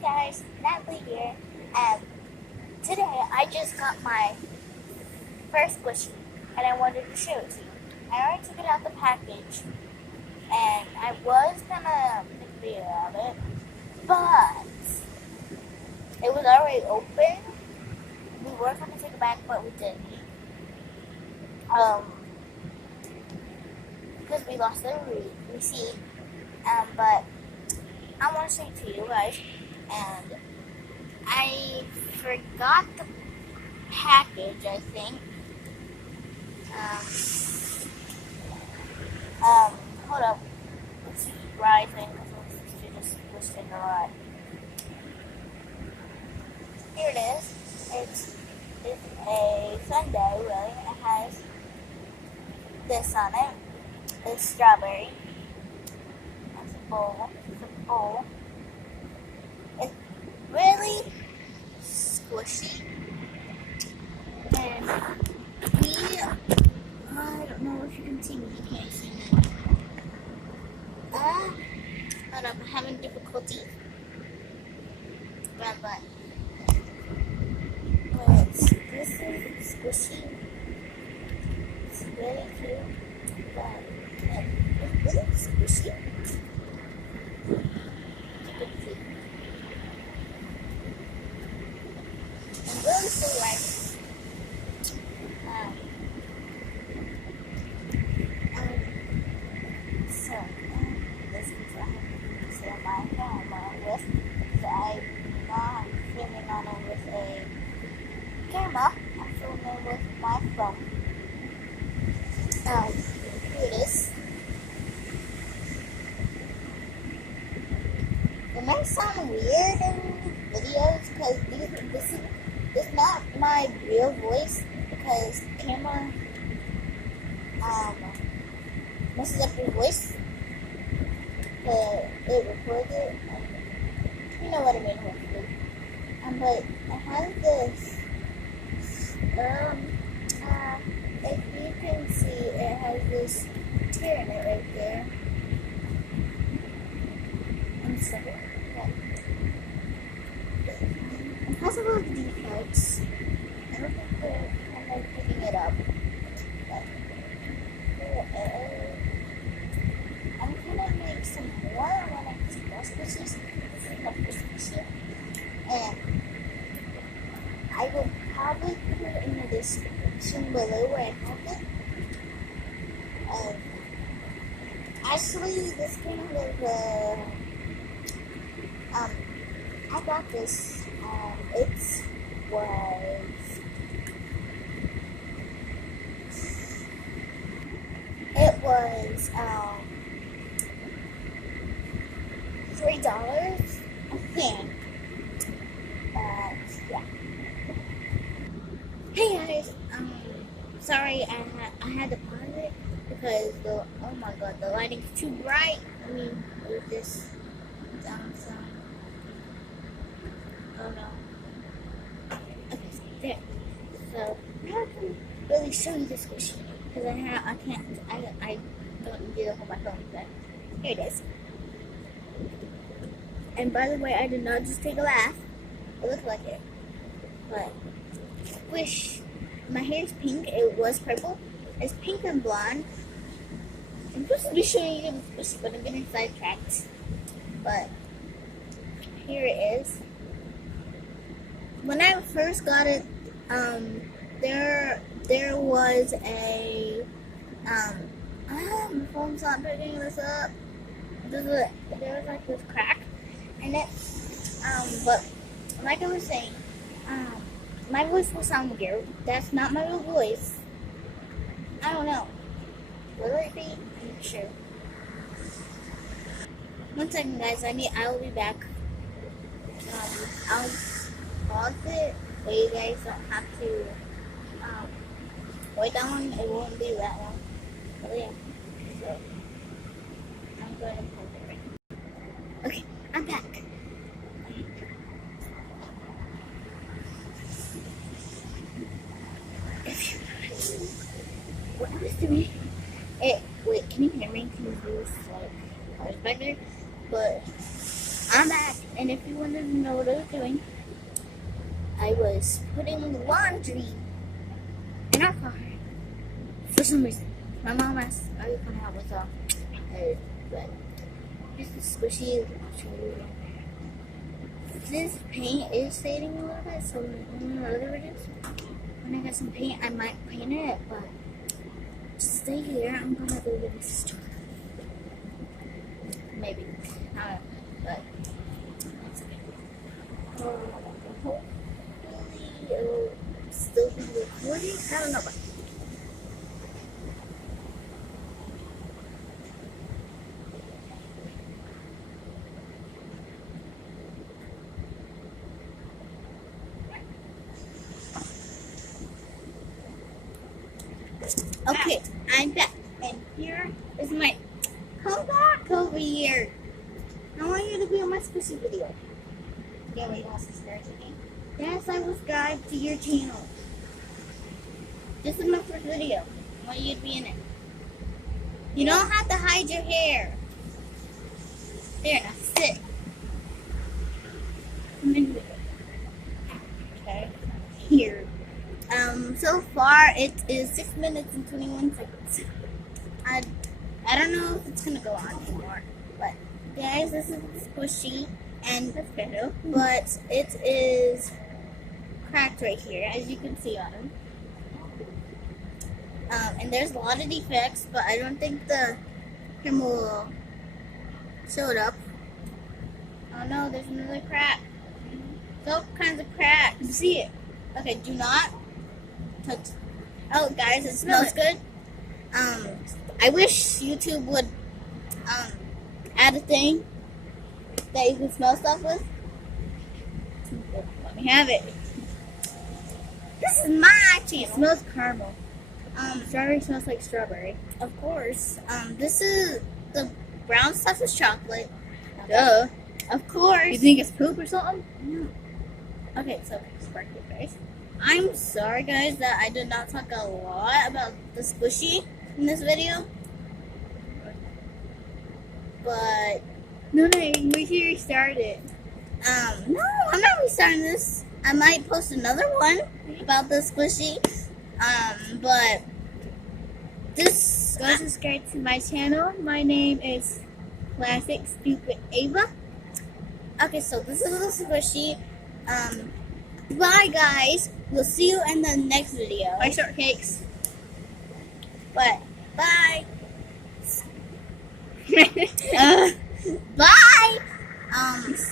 guys, Natalie here, and today I just got my first squishy, and I wanted to show it to you. I already took it out the package, and I was gonna make a video of it, but it was already open. We were gonna take it back, but we didn't. Because we lost the receipt, but I want to show it to you guys, and I forgot the package, I think. Hold up. It's rising because it's just twisting a lot. Here it is. It's a sundae, really. It has this on it. It's strawberry. That's a bowl. It's a bowl. It's really squishy. And I don't know if you can see me. You can't see me. Hold up, I'm having difficulty. But this is squishy. It's really cute, but it's really squishy. You can see. I'm really so right. This is what I have to say on my camera with, because I'm not filming on it with a camera. I'm filming with my phone. Here it is. It might sound weird in videos because this is not my real voice, because camera messes up your voice. It records it. You know what I mean, hopefully. But it has this. If you can see, it has this tear in it right there. And so, it has a little defects. I don't think they're kind of picking it up. But I'm gonna make some more when I get some more squishies. This is my first squishy. And I will probably put it in the description below where I have it. Actually, this kind of I got this. It was $3, I think. Yeah. Hey guys, sorry I had to pause it because oh my god, the lighting's too bright. Let me move this down some. Oh no. Okay, there. So now I can really show you the squishy because I don't need to hold my phone, but here it is. And by the way, I did not just take a laugh. It looked like it. But squish. My hair's pink. It was purple. It's pink and blonde. I'm supposed to be showing you the squish, but I'm getting sidetracked. But here it is. When I first got it, there was a my phone's not picking this up. There was like this crack in it. But like I was saying, my voice will sound weird. That's not my real voice. I don't know. Will it be? I'm not sure. One second, guys. I will be back. I'll pause it, so you guys don't have to wait that long. It won't be that long. But yeah. So I'm going to pause it right now. Okay, I'm back. What I was doing? Wait, can you hear me? Can you use like cars back there? But I'm back And if you wanted to know what I was doing, I was putting laundry in our car for some reason. My mom asked, "Are you coming out with but this is squishy." I'll show you. This paint is fading a little bit, so in the other videos, when I get some paint, I might paint it, but just stay here. I'm gonna go to the store. Maybe. I don't know, but hopefully it'll still be recording. I don't know, but okay, I'm back, and here is my come back over here. I want you to be on my squishy video. Yeah, wait, also subscribe to me. Yes, I will subscribe to your channel. This is my first video. I want you to be in it. You don't have to hide your hair. There, now sit. Come in here. Okay. Here. So far it is 6 minutes and 21 seconds. I don't know if it's gonna go on anymore, but guys, this is squishy and that's better, but it is cracked right here, as you can see on it. And there's a lot of defects, but I don't think the camera will show it up. Oh no, there's another crack. All kinds of cracks. You see it? Okay, do not touch. Oh, guys, it smells good. I wish YouTube would add a thing that you can smell stuff with. Let me have it. This is my channel. It smells caramel. Strawberry smells like strawberry. Of course. This is the brown stuff is chocolate. Duh. Of course. You think it's poop or something? No. Okay, so Sparkly face. I'm sorry, guys, that I did not talk a lot about the squishy in this video. But No, wait till you restart it. no, I'm not restarting this. I might post another one about the squishy. But this Go subscribe to my channel. My name is Classic Stupid Ava. okay, so this is the squishy. Bye, guys. We'll see you in the next video. My shortcakes. But bye. Bye.